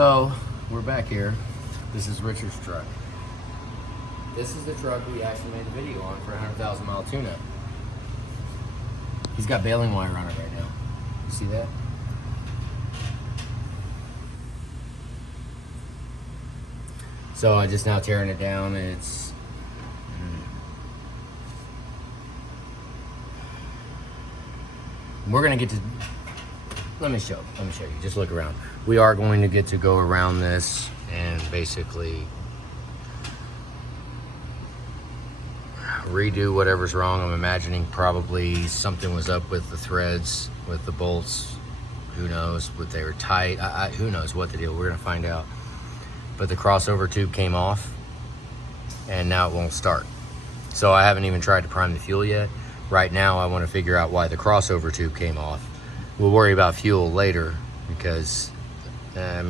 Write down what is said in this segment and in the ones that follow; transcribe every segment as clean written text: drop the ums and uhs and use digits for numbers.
So we're back here. This is Richard's truck. This is the truck we actually made the video on for 100,000 mile tune-up. He's got baling wire on it right now. You see that? So I just now tearing it down. It's we're gonna get to. Let me show you. Just look around. We are going to get to go around this and basically redo whatever's wrong. I'm imagining probably something was up with the threads, with the bolts. Who knows? What they were tight. Who knows what the deal? We're gonna find out. But the crossover tube came off and now it won't start. So I haven't even tried to prime the fuel yet. Right now I want to figure out why the crossover tube came off. We'll worry about fuel later because I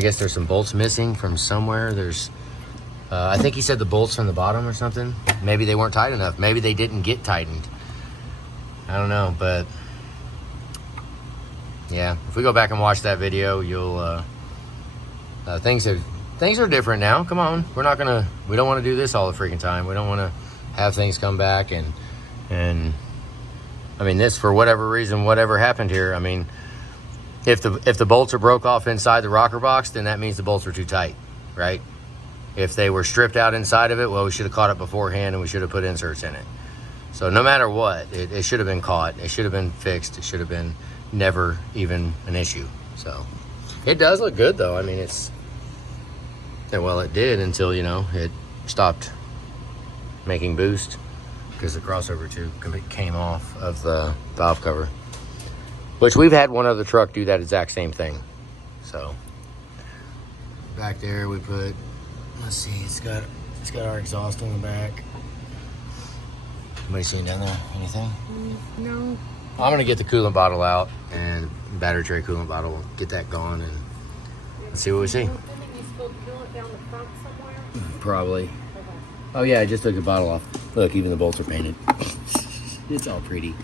guess there's some bolts missing from somewhere. There's I think he said the bolts from the bottom or something. Maybe they weren't tight enough. Maybe they didn't get tightened. I don't know, but yeah, if we go back and watch that video, you'll things are different now. Come on, we don't want to do this all the freaking time. We don't want to have things come back and I mean, this, for whatever reason, whatever happened here, I mean, if the bolts are broke off inside the rocker box, then that means the bolts were too tight, right? If they were stripped out inside of it, well, we should have caught it beforehand and we should have put inserts in it. So no matter what, it should have been caught. It should have been fixed. It should have been never even an issue. So it does look good though. I mean, well, it did until, you know, it stopped making boost because the crossover tube came off of the valve cover, which we've had one other truck do that exact same thing. So back there we put, let's see, it's got our exhaust on the back. Anybody seen down there? Anything? No. I'm gonna get the coolant bottle out and battery tray coolant bottle, get that gone, and let's see what we see. Probably. Oh yeah, I just took the bottle off. Look, even the bolts are painted. It's all pretty.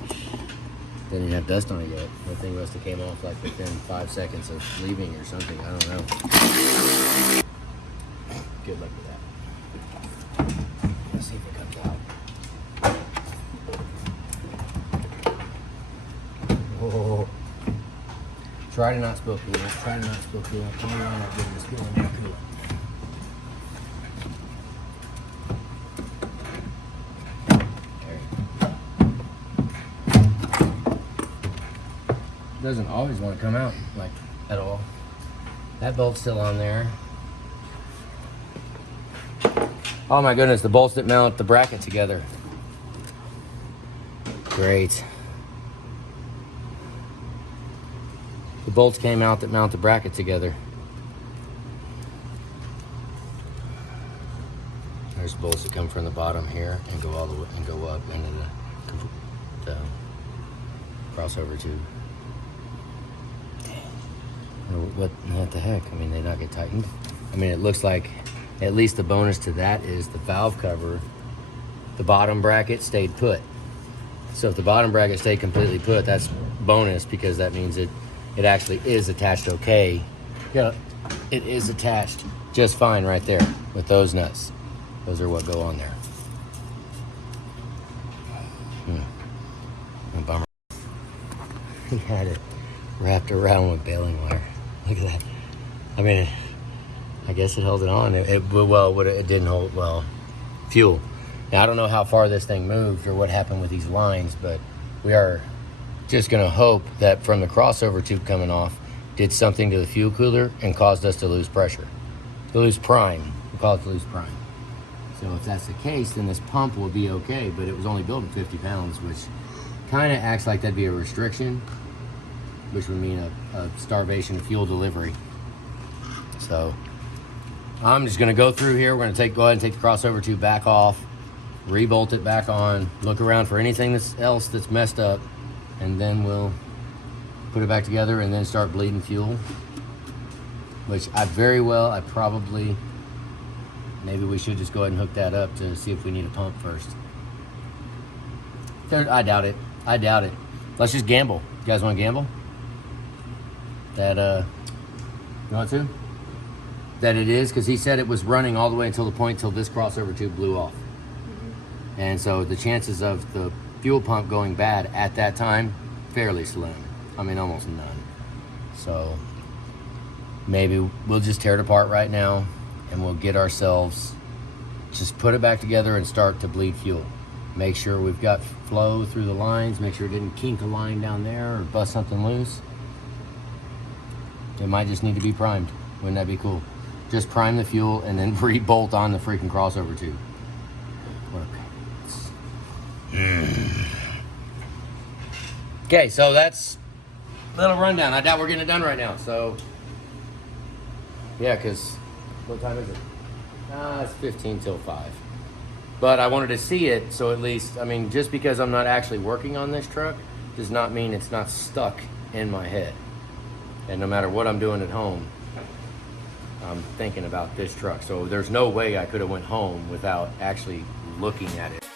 Didn't even have dust on it yet. That thing must have came off like within 5 seconds of leaving or something. I don't know. Good luck with that. Let's see if it comes out. Oh. Try to not spill coolant. Try to not spill coolant. Come around up getting this coolant now. Coolant. Doesn't always want to come out like at all. That bolt's still on there. Oh my goodness, the bolts that mount the bracket together. Great. The bolts came out that mount the bracket together. There's bolts that come from the bottom here and go all the way and go up into the crossover tube. What the heck? I mean, they not get tightened. I mean, it looks like at least the bonus to that is the valve cover, the bottom bracket stayed put. So if the bottom bracket stayed completely put, that's bonus because that means it actually is attached okay. Yeah, it is attached just fine right there with those nuts. Those are what go on there. A bummer. He had it wrapped around with baling wire. Look at that. I mean, I guess it held it on. It didn't hold, well, fuel. Now, I don't know how far this thing moved or what happened with these lines, but we are just gonna hope that from the crossover tube coming off, did something to the fuel cooler and caused us to lose pressure. To lose prime, we call it to lose prime. So if that's the case, then this pump will be okay, but it was only built at 50 pounds, which kind of acts like that'd be a restriction, which would mean a starvation of fuel delivery. So I'm just gonna go through here. We're gonna go ahead and take the crossover tube back off, re-bolt it back on, look around for anything else that's messed up, and then we'll put it back together and then start bleeding fuel. Which maybe we should just go ahead and hook that up to see if we need a pump first. I doubt it. Let's just gamble. You guys wanna gamble? That You want to? That it is, because he said it was running all the way until the point till this crossover tube blew off. And so the chances of the fuel pump going bad at that time, fairly slim. I mean, almost none. So maybe we'll just tear it apart right now and we'll get ourselves, just put it back together and start to bleed fuel. Make sure we've got flow through the lines, make sure it didn't kink a line down there or bust something loose. It might just need to be primed. Wouldn't that be cool? Just prime the fuel and then re-bolt on the freaking crossover tube. Work. Okay, so that's a little rundown. I doubt we're getting it done right now. So, yeah, because what time is it? It's 15 till 5. But I wanted to see it, so at least, I mean, just because I'm not actually working on this truck does not mean it's not stuck in my head. And no matter what I'm doing at home, I'm thinking about this truck. So there's no way I could have went home without actually looking at it.